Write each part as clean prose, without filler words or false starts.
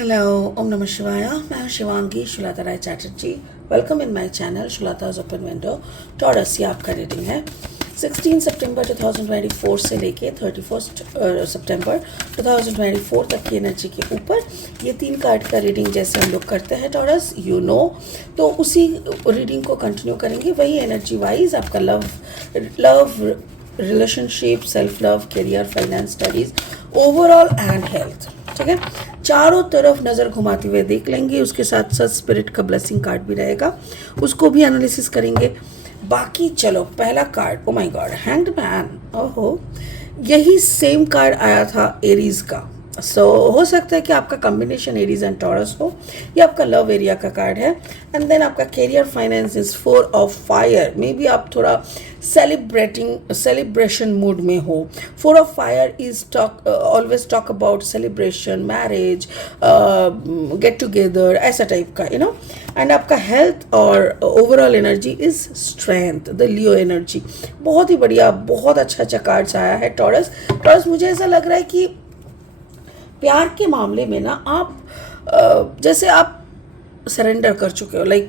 Hello, ओम नमः शिवाय। मैं Shivangi Shulata Rai Chatterjee. Welcome in my channel Shulata's open window. Taurus, ये आपका रीडिंग है 16 सितंबर 2024 से लेके 31 सितंबर 2024 तक की एनर्जी के ऊपर ये 3 कार्ड का रीडिंग जैसे हम लोग करते हैं टॉरस, तो उसी रीडिंग को कंटिन्यू करेंगे। वही एनर्जी वाइज आपका love relationship, self love, career, finance, studies, overall and health. ठीक है, चारों तरफ नज़र घुमाते हुए देख लेंगे। उसके साथ साथ स्पिरिट का ब्लेसिंग कार्ड भी रहेगा, उसको भी एनालिसिस करेंगे। बाकी चलो, पहला card, oh my God, hanged man. ओहो, यही सेम कार्ड आया था एरीज का। हो सकता है कि आपका कॉम्बिनेशन एरीज एंड टॉरस हो। ये आपका लव एरिया का कार्ड है। एंड देन आपका career finance is 4 of fire. May be आप थोड़ा सेलिब्रेशन मूड में हो। 4 of fire is always talk about celebration, marriage, get together, ऐसा टाइप का, एंड आपका हेल्थ और overall energy is strength, the Leo energy. बहुत ही बढ़िया, बहुत अच्छा कार्ड्स आया है टॉरस। मुझे ऐसा लग रहा है कि प्यार के मामले में ना आप जैसे आप सरेंडर कर चुके हो। लाइक,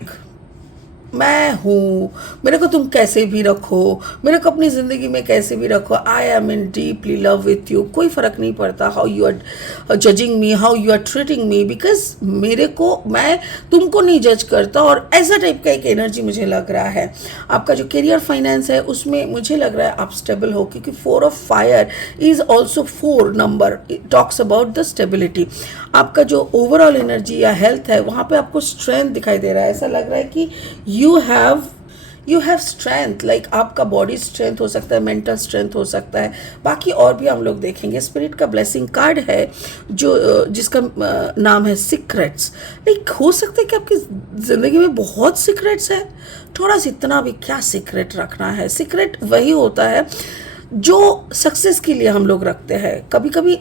मैं हूँ, मेरे को तुम कैसे भी रखो, मेरे को अपनी ज़िंदगी में कैसे भी रखो, I am in deeply love with you. कोई फ़र्क नहीं पड़ता how you are judging me, how you are treating me, because मैं तुमको नहीं जज करता। और ऐसा टाइप का एक एनर्जी मुझे लग रहा है। आपका जो करियर फाइनेंस है उसमें मुझे लग रहा है आप स्टेबल हो, क्योंकि 4 of fire is also 4 number, talks about the stability. आपका जो ओवरऑल एनर्जी या हेल्थ है वहाँ पे आपको स्ट्रेंथ दिखाई दे रहा है। ऐसा लग रहा है कि यू हैव स्ट्रेंथ, लाइक आपका बॉडी स्ट्रेंथ हो सकता है, मेंटल स्ट्रेंथ हो सकता है। बाकी और भी हम लोग देखेंगे। स्पिरिट का ब्लेसिंग कार्ड है जो जिसका नाम है सीक्रेट्स। लाइक, हो सकता है कि आपकी ज़िंदगी में बहुत सीक्रेट्स है। थोड़ा सा, इतना भी क्या सीक्रेट रखना है। सीक्रेट वही होता है जो सक्सेस के लिए हम लोग रखते हैं। कभी कभी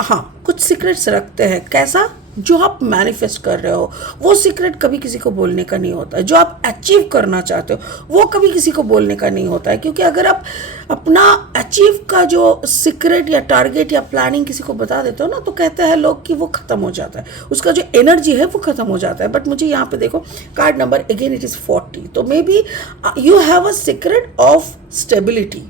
हाँ, कुछ सीक्रेट्स रखते हैं। कैसा? जो आप मैनिफेस्ट कर रहे हो वो सीक्रेट कभी किसी को बोलने का नहीं होता है। जो आप अचीव करना चाहते हो वो कभी किसी को बोलने का नहीं होता है, क्योंकि अगर आप अपना अचीव का जो सीक्रेट या टारगेट या प्लानिंग किसी को बता देते हो ना, तो कहते हैं लोग कि वो ख़त्म हो जाता है, उसका जो एनर्जी है वो ख़त्म हो जाता है। बट मुझे यहाँ पे देखो, card number again it is 40, तो may be you have a secret of stability.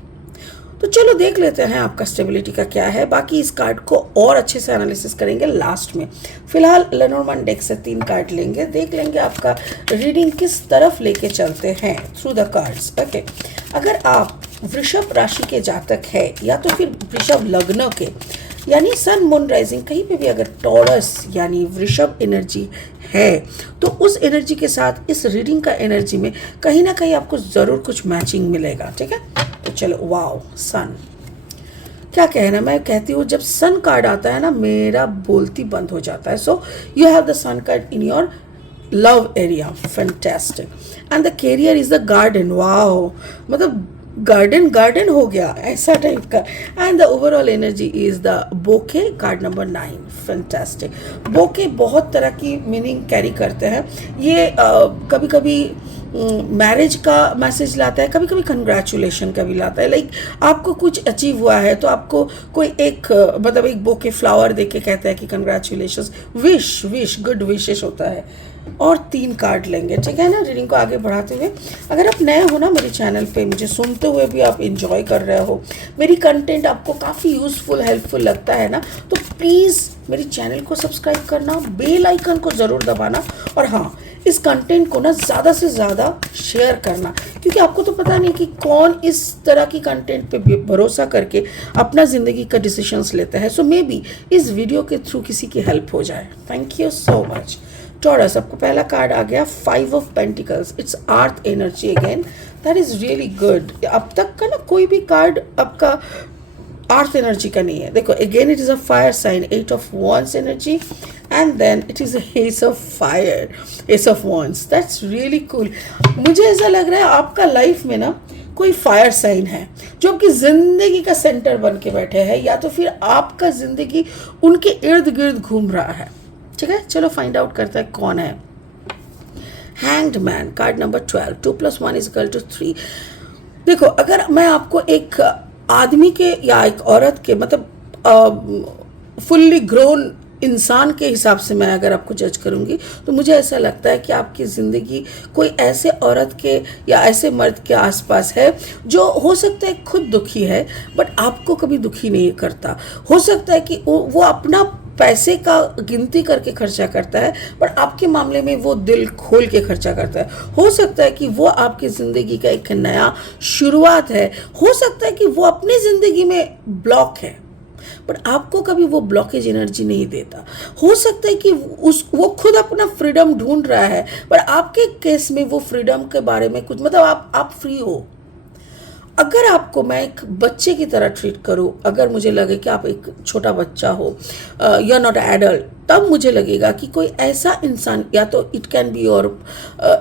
तो चलो देख लेते हैं आपका स्टेबिलिटी का क्या है। बाकी इस कार्ड को और अच्छे से एनालिसिस करेंगे लास्ट में। फिलहाल लेनोर्मैन डेक से 3 कार्ड लेंगे, देख लेंगे आपका रीडिंग किस तरफ लेके चलते हैं थ्रू द कार्ड्स। ओके, अगर आप वृषभ राशि के जातक है या तो फिर वृषभ लग्न के, यानी सन मून राइजिंग, कहीं पे भी अगर टॉरस यानी वृषभ एनर्जी है, तो उस एनर्जी के साथ इस रीडिंग का एनर्जी में कहीं ना कहीं आपको ज़रूर कुछ मैचिंग मिलेगा। ठीक है, तो चलो, वाओ, सन, क्या कहना। मैं कहती हूँ जब सन कार्ड आता है ना, मेरा बोलती बंद हो जाता है। So you have the sun card in your love area, fantastic. And the career is the garden. Wow, मतलब गार्डन हो गया, ऐसा टाइप का। And the overall energy is the bouquet, card number 9, fantastic. Bouquet बहुत तरह की meaning carry करते हैं। ये कभी कभी मैरिज का मैसेज लाता है, कभी कभी कंग्रेचुलेशन का भी लाता है। लाइक, आपको कुछ अचीव हुआ है तो आपको कोई एक मतलब एक बोके फ्लावर दे के कहता है कि कंग्रेचुलेशंस, विश गुड विशेष होता है। और 3 कार्ड लेंगे, ठीक है ना, रीडिंग को आगे बढ़ाते हुए। अगर आप नए हो ना मेरे चैनल पे, मुझे सुनते हुए भी आप इंजॉय कर रहे हो, मेरी कंटेंट आपको काफ़ी यूज़फुल, हेल्पफुल लगता है ना, तो प्लीज़ मेरे चैनल को सब्सक्राइब करना, बेल आइकन को ज़रूर दबाना, और हाँ, इस कंटेंट को ना ज़्यादा से ज़्यादा शेयर करना, क्योंकि आपको तो पता नहीं कि कौन इस तरह की कंटेंट पे भरोसा करके अपना ज़िंदगी का डिसीजंस लेता है। सो मे बी इस वीडियो के थ्रू किसी की हेल्प हो जाए। Thank you so much. Taurus, आपको पहला कार्ड आ गया 5 of pentacles. It's earth energy again, that is really good. अब तक का ना कोई भी कार्ड आपका अर्थ एनर्जी का नहीं है। देखो, again it is a fire sign, 8 of wands energy, and then it is ace of fire, ace of wands. That's really cool. मुझे ऐसा लग रहा है आपका लाइफ में ना कोई फायर साइन है जो आपकी ज़िंदगी का सेंटर बन के बैठे हैं, या तो फिर आपका ज़िंदगी उनके इर्द गिर्द घूम रहा है। ठीक है, चलो फाइंड आउट करते हैं कौन है। Hanged man, card number 12, 2 + 1 = 3। देखो, अगर मैं आपको एक आदमी के या एक औरत के, मतलब फुल्ली ग्रोन इंसान के हिसाब से मैं अगर आपको जज करूंगी तो मुझे ऐसा लगता है कि आपकी ज़िंदगी कोई ऐसे औरत के या ऐसे मर्द के आसपास है जो हो सकता है खुद दुखी है बट आपको कभी दुखी नहीं करता। हो सकता है कि वो अपना पैसे का गिनती करके खर्चा करता है पर आपके मामले में वो दिल खोल के खर्चा करता है। हो सकता है कि वो आपकी ज़िंदगी का एक नया शुरुआत है। हो सकता है कि वो अपनी ज़िंदगी में ब्लॉक है पर आपको कभी वो ब्लॉकेज एनर्जी नहीं देता। हो सकता है कि वो खुद अपना फ्रीडम ढूंढ रहा है पर आपके केस में वो फ्रीडम के बारे में कुछ मतलब आप फ्री हो। अगर आपको मैं एक बच्चे की तरह ट्रीट करूं, अगर मुझे लगे कि आप एक छोटा बच्चा हो, यू आर नॉट एडल्ट, तब मुझे लगेगा कि कोई ऐसा इंसान, या तो it can be your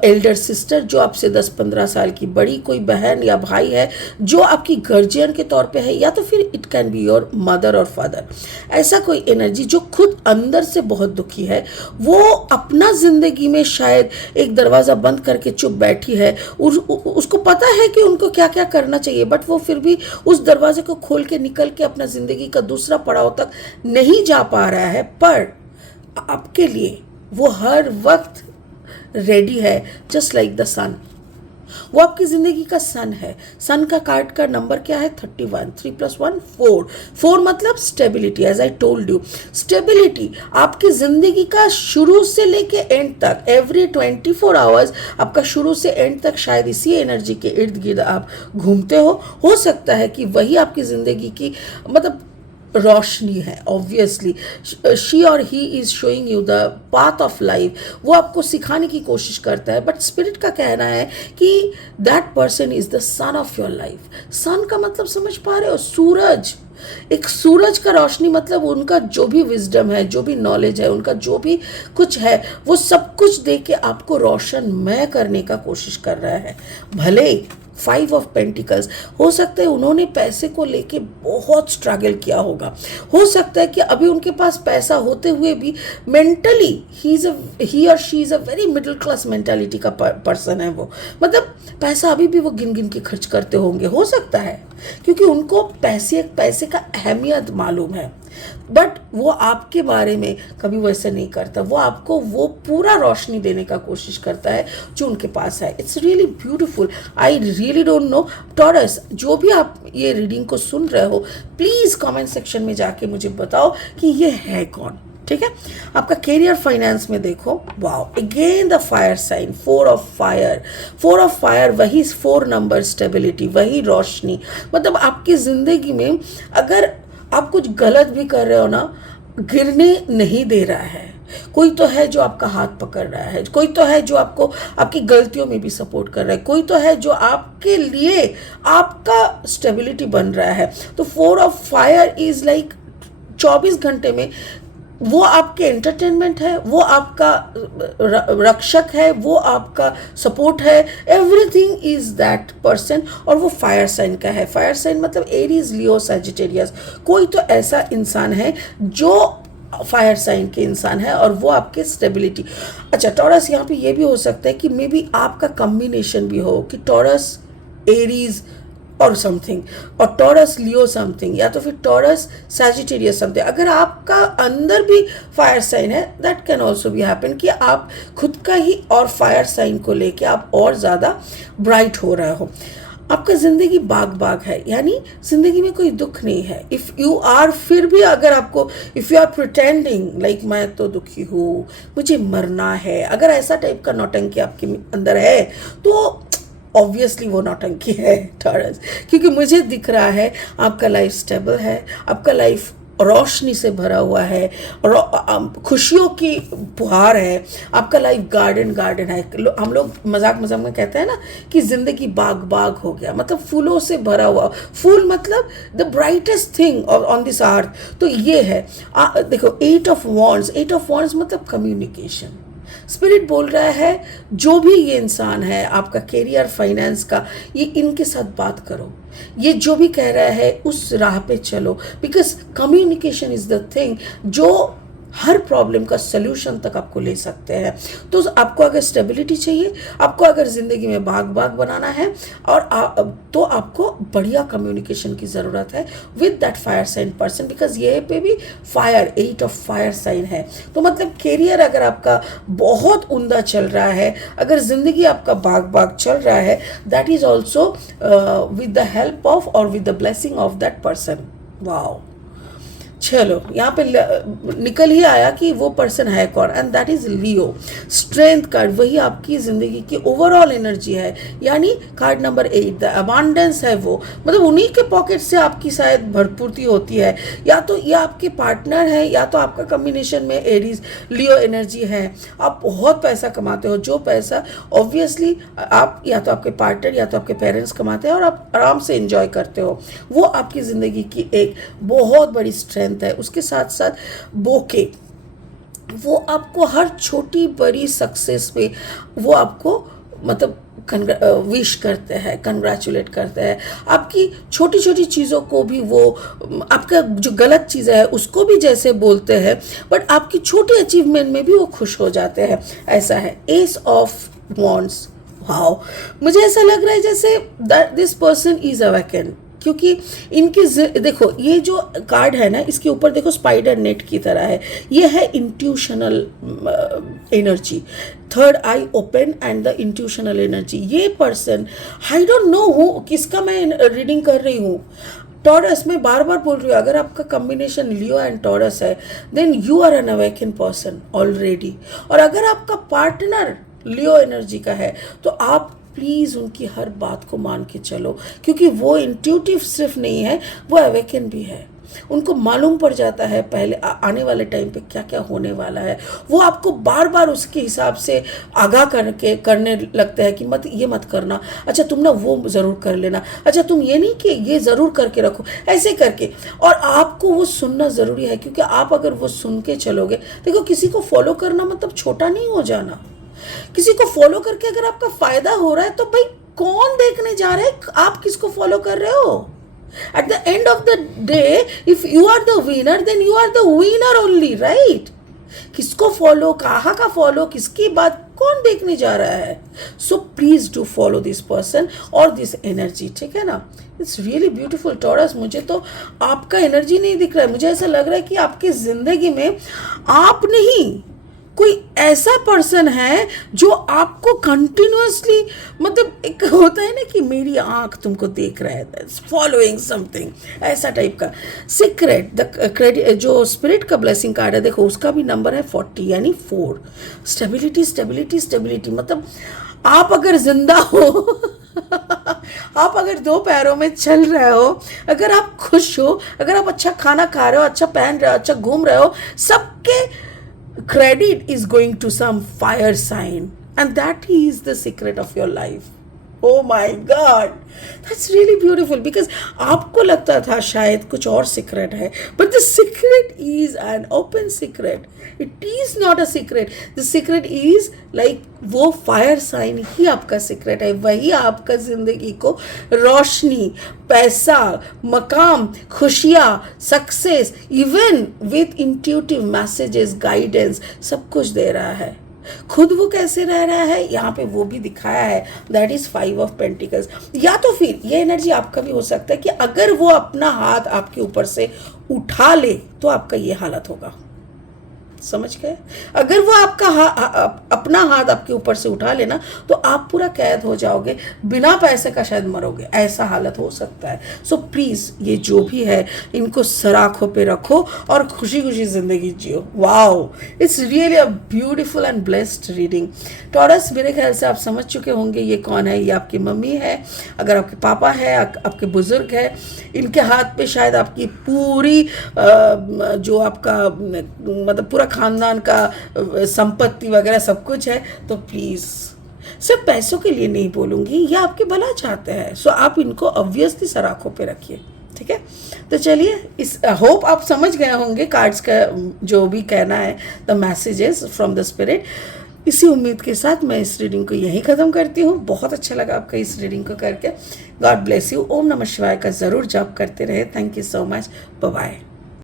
Elder sister जो आपसे 10-15 साल की बड़ी, कोई बहन या भाई है जो आपकी गार्जियन के तौर पे है, या तो फिर it can be your mother और फादर। ऐसा कोई एनर्जी जो खुद अंदर से बहुत दुखी है, वो अपना ज़िंदगी में शायद एक दरवाज़ा बंद करके चुप बैठी है। उसको पता है कि उनको क्या क्या करना चाहिए बट वो फिर भी उस दरवाजे को खोल के निकल के अपना ज़िंदगी का दूसरा पड़ाव तक नहीं जा पा रहा है। पर आपके लिए वो हर वक्त रेडी है, जस्ट लाइक द सन। वो आपकी जिंदगी का सन है। सन का कार्ड का नंबर क्या है? 31। 3 + 1 4। 4 मतलब stability. As I told you, stability आपकी जिंदगी का शुरू से लेके एंड तक, एवरी 24 आवर्स आपका शुरू से एंड तक शायद इसी एनर्जी के इर्द गिर्द आप घूमते हो सकता है कि वही आपकी जिंदगी की मतलब रोशनी है। ऑब्वियसली शी और he is showing you the path of life. वो आपको सिखाने की कोशिश करता है बट स्पिरिट का कहना है कि that person is the sun of your life. Sun का मतलब समझ पा रहे हो? सूरज। एक सूरज का रोशनी मतलब उनका जो भी विजडम है, जो भी नॉलेज है, उनका जो भी कुछ है, वो सब कुछ दे के आपको रोशनमय करने का कोशिश कर रहा है। भले 5 ऑफ पेंटिकल्स, हो सकता है उन्होंने पैसे को लेके बहुत स्ट्रगल किया होगा। हो सकता है कि अभी उनके पास पैसा होते हुए भी मेंटली ही और she is a very middle class mentality का पर्सन है वो। मतलब पैसा अभी भी वो गिन गिन के खर्च करते होंगे, हो सकता है, क्योंकि उनको पैसे का अहमियत मालूम है। बट वो आपके बारे में कभी वैसे नहीं करता। वो आपको वो पूरा रोशनी देने का कोशिश करता है जो उनके पास है। It's really beautiful. I really don't know. Taurus, जो भी आप ये रीडिंग को सुन रहे हो, प्लीज़ कमेंट सेक्शन में जाके मुझे बताओ कि ये है कौन। ठीक है, आपका कैरियर फाइनेंस में देखो, wow, again the fire sign, 4 of fire. 4 of fire, वही 4 नंबर, स्टेबिलिटी, वही रोशनी। मतलब आपकी ज़िंदगी में अगर आप कुछ गलत भी कर रहे हो ना, गिरने नहीं दे रहा है। कोई तो है जो आपका हाथ पकड़ रहा है, कोई तो है जो आपको आपकी गलतियों में भी सपोर्ट कर रहा है, कोई तो है जो आपके लिए आपका स्टेबिलिटी बन रहा है। तो 4 ऑफ फायर इज लाइक 24 घंटे में वो आपके एंटरटेनमेंट है, वो आपका रक्षक है, वो आपका सपोर्ट है। Everything is that person. और वो फायर साइन का है। फायर साइन मतलब एरीज, लियो, सजिटेरियस। कोई तो ऐसा इंसान है जो फायर साइन के इंसान है और वो आपके स्टेबिलिटी। अच्छा, टॉरस, यहाँ पे ये भी हो सकता है कि मे बी आपका कम्बिनेशन भी हो कि टॉरस एरीज और समथिंग, और टॉरस लियो समथिंग, या तो फिर टॉरस सैजिटेरियस समथिंग। अगर आपका अंदर भी फायर साइन है, that can also be happen कि आप खुद का ही और फायर साइन को लेके आप और ज़्यादा ब्राइट हो रहे हो। आपका ज़िंदगी बाग है, यानी ज़िंदगी में कोई दुख नहीं है। इफ़ यू आर, फिर भी अगर आपको, if you are pretending like मैं तो दुखी हूँ, मुझे मरना है, अगर ऐसा टाइप का नौटंकी आपके अंदर है तो ऑब्वियसली वो नौटंकी है टॉरस। क्योंकि मुझे दिख रहा है आपका लाइफ स्टेबल है, आपका लाइफ रोशनी से भरा हुआ है, खुशियों की फुहार है, आपका लाइफ गार्डन है। हम लोग मजाक में कहते हैं ना कि ज़िंदगी बाग हो गया, मतलब फूलों से भरा हुआ। फूल मतलब the brightest thing on this earth. तो ये है, देखो 8 ऑफ वॉन्ड्स। 8 ऑफ वॉन्ड्स मतलब कम्युनिकेशन। स्पिरिट बोल रहा है जो भी ये इंसान है आपका कैरियर फाइनेंस का, ये इनके साथ बात करो, ये जो भी कह रहा है उस राह पे चलो, because communication is the thing जो हर प्रॉब्लम का सल्यूशन तक आपको ले सकते हैं। तो आपको अगर स्टेबिलिटी चाहिए, आपको अगर ज़िंदगी में बाग बाग बनाना है, और तो आपको बढ़िया कम्युनिकेशन की ज़रूरत है with that fire sign person, because ये पे भी फायर, 8 ऑफ फायर साइन है। तो मतलब कैरियर अगर आपका बहुत उम्दा चल रहा है, अगर ज़िंदगी आपका बाग बाग चल रहा है, that is also with the help of और with the blessing of that person. Wow, चलो यहाँ पे निकल ही आया कि वो पर्सन है कौन, and that is Leo. Strength card, वही आपकी जिंदगी की ओवरऑल एनर्जी है, यानी कार्ड नंबर 8 द अबांडेंस है वो, मतलब उन्हीं के पॉकेट से आपकी शायद भरपूर्ति होती है, या तो ये आपके पार्टनर है, या तो आपका कम्बिनेशन में एरीज लियो एनर्जी है। आप बहुत पैसा कमाते हो, जो पैसा ऑब्वियसली आप या तो आपके पार्टनर या तो आपके पेरेंट्स कमाते हैं और आप आराम से एंजॉय करते हो, वो आपकी ज़िंदगी की एक बहुत बड़ी स्ट्रेंथ है। उसके साथ साथ बोके, वो आपको हर छोटी बड़ी सक्सेस पे वो आपको मतलब विश करते हैं, कंग्रेचुलेट करते हैं। आपकी छोटी छोटी चीज़ों को भी वो, आपका जो गलत चीज़ें हैं उसको भी जैसे बोलते हैं, बट आपकी छोटी अचीवमेंट में भी वो खुश हो जाते हैं। ऐसा है। एस ऑफ वॉन्ड्स, वाओ, मुझे ऐसा लग रहा है जैसे दिस पर्सन इज अवेकन, क्योंकि इनकी देखो ये जो कार्ड है ना, इसके ऊपर देखो स्पाइडर नेट की तरह है, ये है intuitional energy, third I open and the intuitional energy. ये पर्सन, आई डोंट नो हूँ किसका मैं रीडिंग कर रही हूँ, टॉरस, मैं बार बार बोल रही हूँ, अगर आपका कॉम्बिनेशन लियो एंड टॉरस है, then you are an awaken person already. और अगर आपका पार्टनर लियो एनर्जी का है, तो आप प्लीज़ उनकी हर बात को मान के चलो, क्योंकि वो इंट्यूटिव सिर्फ नहीं है, वो अवेकन भी है। उनको मालूम पड़ जाता है पहले आने वाले टाइम पे क्या क्या होने वाला है। वो आपको बार बार उसके हिसाब से आगाह करने लगते हैं कि ये मत करना, अच्छा तुम ना वो ज़रूर कर लेना, अच्छा तुम ये नहीं कि ये ज़रूर करके रखो, ऐसे करके। और आपको वो सुनना ज़रूरी है, क्योंकि आप अगर वो सुन के चलोगे, देखो किसी को फॉलो करना मतलब छोटा नहीं हो जाना। किसी को फॉलो करके अगर आपका फायदा हो रहा है, तो भाई कौन देखने जा रहा है आप किसको फॉलो कर रहे हो। At the end of the day, if you are the winner, then you are the winner only, right. किसको फॉलो, कहाँ का फॉलो, किसकी बात कौन देखने जा रहा है। So please do follow this person और दिस एनर्जी, ठीक है ना। It's really beautiful taurus. मुझे तो आपका एनर्जी नहीं दिख रहा है, मुझे ऐसा लग रहा है कि आपकी जिंदगी में आप नहीं, कोई ऐसा पर्सन है जो आपको कंटिन्यूअसली, मतलब एक होता है ना कि मेरी आंख तुमको देख रहा है, फॉलोइंग समथिंग, ऐसा टाइप का। सीक्रेट, द क्रेडिट, जो स्पिरिट का ब्लेसिंग कार्ड है, देखो उसका भी नंबर है 40, यानी 4। स्टेबिलिटी स्टेबिलिटी स्टेबिलिटी, मतलब आप अगर जिंदा हो आप अगर 2 पैरों में चल रहे हो, अगर आप खुश हो, अगर आप अच्छा खाना खा रहे हो, अच्छा पहन रहे हो, अच्छा घूम रहे हो, सबके credit is going to some fire sign, and that is the secret of your life. Oh my God, that's really beautiful, because आपको लगता था शायद कुछ और secret है, but the secret is an open secret. It is not a secret. The secret is like वो fire sign ही आपका secret है, वही आपका जिंदगी को रोशनी, पैसा, मकाम, खुशियाँ, success, even with intuitive messages, guidance, सब कुछ दे रहा है। खुद वो कैसे रह रहा है, यहाँ पे वो भी दिखाया है, दैट इज 5 ऑफ पेंटिकल्स। या तो फिर ये एनर्जी आपका भी हो सकता है कि अगर वो अपना हाथ आपके ऊपर से उठा ले, तो आपका ये हालत होगा, समझ गए। अगर वो आपका अपना हाथ आपके ऊपर से उठा लेना, तो आप पूरा कैद हो जाओगे, बिना पैसे का शायद मरोगे, ऐसा हालत हो सकता है। सो प्लीज़ ये जो भी है, इनको सराखों पे रखो और खुशी खुशी ज़िंदगी जियो। Wow, it's really a beautiful and blessed reading. Taurus, मेरे ख्याल से आप समझ चुके होंगे ये कौन है। ये आपकी मम्मी है, अगर आपके पापा है, आपके बुजुर्ग है, इनके हाथ पे शायद आपकी पूरी जो आपका मतलब पूरा खानदान का संपत्ति वगैरह सब कुछ है। तो प्लीज़, सिर्फ पैसों के लिए नहीं बोलूँगी, ये आपके भला चाहते हैं। सो आप इनको ऑब्वियसली सराखों पे रखिए, ठीक है। तो चलिए, इस होप आप समझ गए होंगे कार्ड्स का जो भी कहना है, the messages from the spirit. इसी उम्मीद के साथ मैं इस रीडिंग को यहीं ख़त्म करती हूँ। बहुत अच्छा लगा आपका इस रीडिंग को करके। God bless you. ओम नमः शिवाय का ज़रूर जाप करते रहे। Thank you so much. Bye bye.